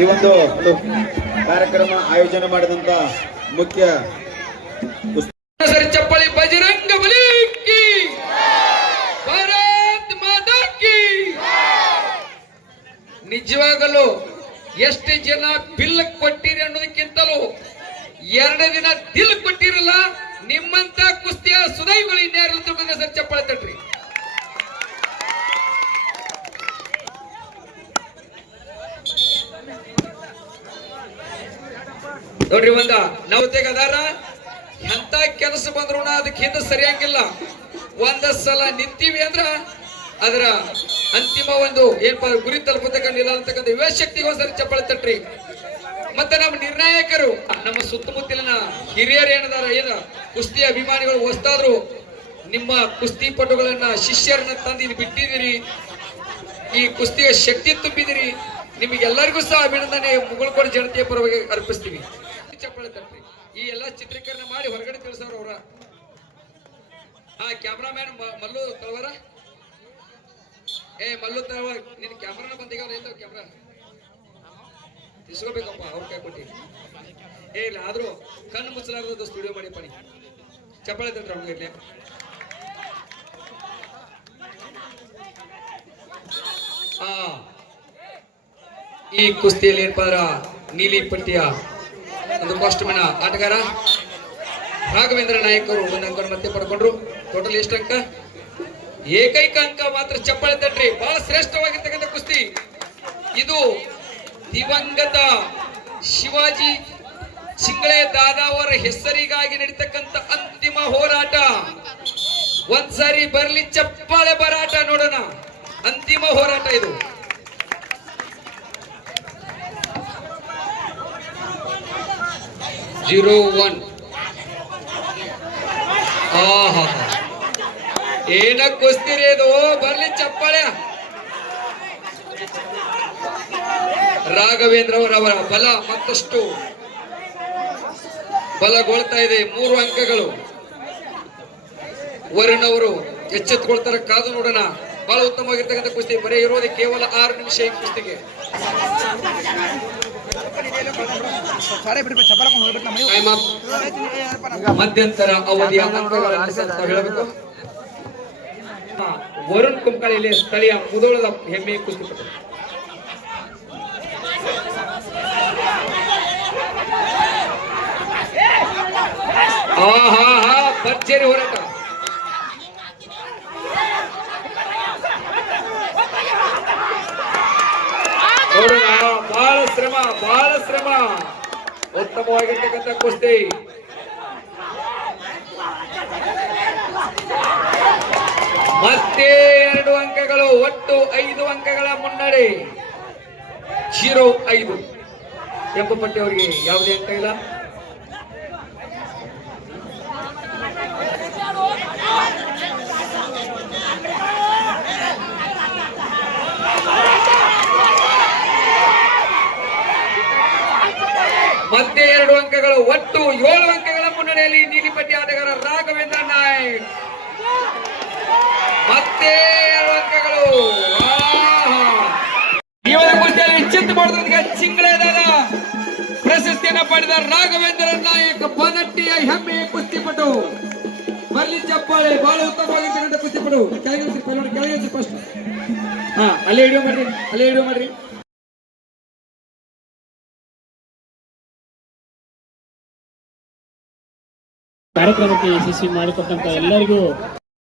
ಈ ಒಂದು ಕಾರ್ಯಕ್ರಮ ಆಯೋಜನೆ ಮಾಡಿದಂತ ಮುಖ್ಯ ಸರಿ ಚಪ್ಪಲಿ ಬಜರಂಗ ಬಲಿ ಕಿ ಭಾರತ್ ಮಾತಾ ಕಿ. ನಿಜವಾಗಲೂ ಎಷ್ಟು ಜನ ಬಿಲ್ ಕೊಟ್ಟಿರಿ ಅನ್ನೋದಕ್ಕಿಂತಲೂ 2 ದಿನ ದಿಲ್ ಕೊಟ್ಟಿರಲ್ಲ ನಿಮ್ಮಂತ ಕುಸ್ತಿಯ ಸುದೈಗಳು ಇನ್ಯಾರು ತಿಳ್ಕೊಂಡ್ರೆ ಸರ್ ಚಪ್ಪಳ ತಟ್ರಿ. ನೋಡ್ರಿ ನಾವು ತೆಗದಾರ ಎಂತ ಕೆಲಸ ಬಂದ್ರು ಅದಕ್ಕೆ ಹಿಂದೆ ಸರಿಯಾಗಿಲ್ಲ. ಒಂದ ಸಲ ನಿಂತೀವಿ ಅಂದ್ರ ಅದರ ಅಂತಿಮ ಒಂದು ಏನಪ್ಪ ಗುರಿ ತಲುಪತಕ್ಕಂಡಿಲ್ಲ ಅಂತಕ್ಕಂಥ ಯುವ ಶಕ್ತಿಗೆ ಒಂದ್ಸರಿ ಚಪ್ಪಳ ತಟ್ರಿ. ಮತ್ತೆ ನಮ್ಮ ನಿರ್ಣಾಯಕರು ನಮ್ಮ ಸುತ್ತಮುತ್ತಲಿನ ಹಿರಿಯರು ಏನದಾರ ಏನ ಕುಸ್ತಿ ಅಭಿಮಾನಿಗಳು ಹೊಸ್ತಾದ್ರು ನಿಮ್ಮ ಕುಸ್ತಿ ಪಟುಗಳನ್ನ ಶಿಷ್ಯರನ್ನ ತಂದು ಇಲ್ಲಿ ಬಿಟ್ಟಿದ್ದೀರಿ, ಈ ಕುಸ್ತಿಯ ಶಕ್ತಿ ತುಂಬಿದಿರಿ. ನಿಮಗೆಲ್ಲರಿಗೂ ಸಹ ಅಭಿನಂದನೆ ಮುಗುಳ್ಕೋಡು ಜನತೆಯ ಪರವಾಗಿ ಅರ್ಪಿಸ್ತೀವಿ. ಚಪ್ಪಳ ತಟ್ರಿ. ಈ ಎಲ್ಲಾ ಚಿತ್ರೀಕರಣ ಮಾಡಿ ಹೊರಗಡೆ ತಿಳಿಸೋರು ಅವರ ಕ್ಯಾಮ್ರಾಮ್ಯಾನ್ ಮಲ್ಲು ತಳವಾರ ಮಲ್ಲು ತಳವಾರ ನಿನ್ ಕ್ಯಾಮ್ರಾನ ಬಂದೀಗ ಎಲ್ಲ ಕ್ಯಾಮ್ರಾ ತಿಸ್ಕೋಬೇಕಪ್ಪ ಅವ್ರ ಕೈ ಕೊಟ್ಟಿ. ಇಲ್ಲ ಆದ್ರೂ ಕಣ್ಣು ಮುಚ್ಚಲಾರ್ದ ಸ್ಟುಡಿಯೋ ಮಾಡಿ ಪಣಿ ಚಪ್ಪಳ ತಟ್ರಿ ಅವ್ರಿಗೆ. ಈ ಕುಸ್ತಿಯಲ್ಲಿ ಏನಪ್ಪ ಅಂದ್ರ ನೀಲಿ ಪಟ್ಟಿಯ ಒಂದು ಕಾಸ್ಟ್ಯೂಮಿನ ಆಟಗಾರ ರಾಘವೇಂದ್ರ ನಾಯಕರು 1 ಅಂಕ ಮತ್ತೆ ಪಡ್ಕೊಂಡ್ರು. ಟೋಟಲ್ ಎಷ್ಟು ಅಂಕ? ಏಕೈಕ ಅಂಕ ಮಾತ್ರ. ಚಪ್ಪಳೆ ತಟ್ರಿ. ಬಹಳ ಶ್ರೇಷ್ಠವಾಗಿರ್ತಕ್ಕಂಥ ಕುಸ್ತಿ ಇದು. ದಿವಂಗತ ಶಿವಾಜಿ ಚಿಂಗಳೆ ದಾದಾ ಅವರ ಹೆಸರಿಗಾಗಿ ನಡೀತಕ್ಕಂಥ ಅಂತಿಮ ಹೋರಾಟ. ಒಂದ್ಸಾರಿ ಬರ್ಲಿ ಚಪ್ಪಾಳೆ ಬರಾಟ ನೋಡೋಣ. ಅಂತಿಮ ಹೋರಾಟ ಇದು. ಜೀರೋ 1 ಏನ ಕುಸ್ತಿರಿ ಇದು? ಬರ್ಲಿ ಚಪ್ಪಾಳೆ. ರಾಘವೇಂದ್ರ ಅವರ ಬಲ ಮತ್ತಷ್ಟು ಬಲಗೊಳ್ತಾ ಇದೆ. 3 ಅಂಕಗಳು. ವರುಣ್ ಅವರು ಎಚ್ಚೆತ್ತುಕೊಳ್ತಾರ, ಕಾದು ನೋಡೋಣ. ಬಹಳ ಉತ್ತಮವಾಗಿರ್ತಕ್ಕಂಥ ಕುಸ್ತಿ. ಬರೀ ಇರೋದು ಕೇವಲ 6 ನಿಮಿಷ ಈ ಕುಸ್ತಿಗೆ. ಮಧ್ಯಂತರ ಅವಧಿಯ ಹೇಳಬೇಕು. ವರುಣ್ ಕುಂಕಳಿಯಲ್ಲಿ ಸ್ಥಳೀಯ ಮುದೋಳದ ಹೆಮ್ಮೆಯ ಕುಸ್ತಿಪಟು. ಭರ್ಜರಿ ಹೋರಾಟ. ನೋಡೋಣ. ಬಹಳ ಶ್ರಮ ಉತ್ತಮವಾಗಿರ್ತಕ್ಕಂಥ ಕುಸ್ತಿ. ಮತ್ತೆ 2 ಅಂಕಗಳು. ಒಟ್ಟು 5 ಅಂಕಗಳ ಮುನ್ನಡೆ. 0-5. ಕೆಂಪಪಟ್ಟಿ ಅವರಿಗೆ ಯಾವುದೇ ಅಂಕ ಇಲ್ಲ. ಮತ್ತೆ 2 ಅಂಕಗಳು. ಒಟ್ಟು 7 ಅಂಕಗಳ ಮುನ್ನಡೆಯಲ್ಲಿ ನೀಲಿಪಟ್ಟಿ ಆಟಗಾರ ರಾಘವೇಂದ್ರ ನಾಯಕ್. ಮತ್ತೆ 2 ಅಂಕಗಳು. ಇವರ ಕುಸ್ತಿಯಲ್ಲಿ ಚಿತ್ತ ಮಾಡೋದಕ್ಕೆ ಚಿಂಗಳೇದಾಗ ಪ್ರಶಸ್ತಿಯನ್ನು ಪಡೆದ ರಾಘವೇಂದ್ರ ನಾಯಕ್ ಬನಟ್ಟಿಯ ಹೆಮ್ಮೆಯ ಕುಸ್ತಿಪಟು. ಬರ್ಲಿ ಚಪ್ಪಾಳೆ. ಬಹಳ ಉತ್ತಮವಾಗಿರ್ತಕ್ಕಂಥ ಕುಸ್ತಿಪಟು. ಕೆಳಗೆ ಫಸ್ಟ್ ಅಲ್ಲೇ ಹಿಡಿಯೋ ಮಾಡ್ರಿ. ಕಾರ್ಯಕ್ರಮಕ್ಕೆ ಯಶಸ್ವಿ ಮಾಡಿಕೊಟ್ಟಂತ ಎಲ್ಲರಿಗೂ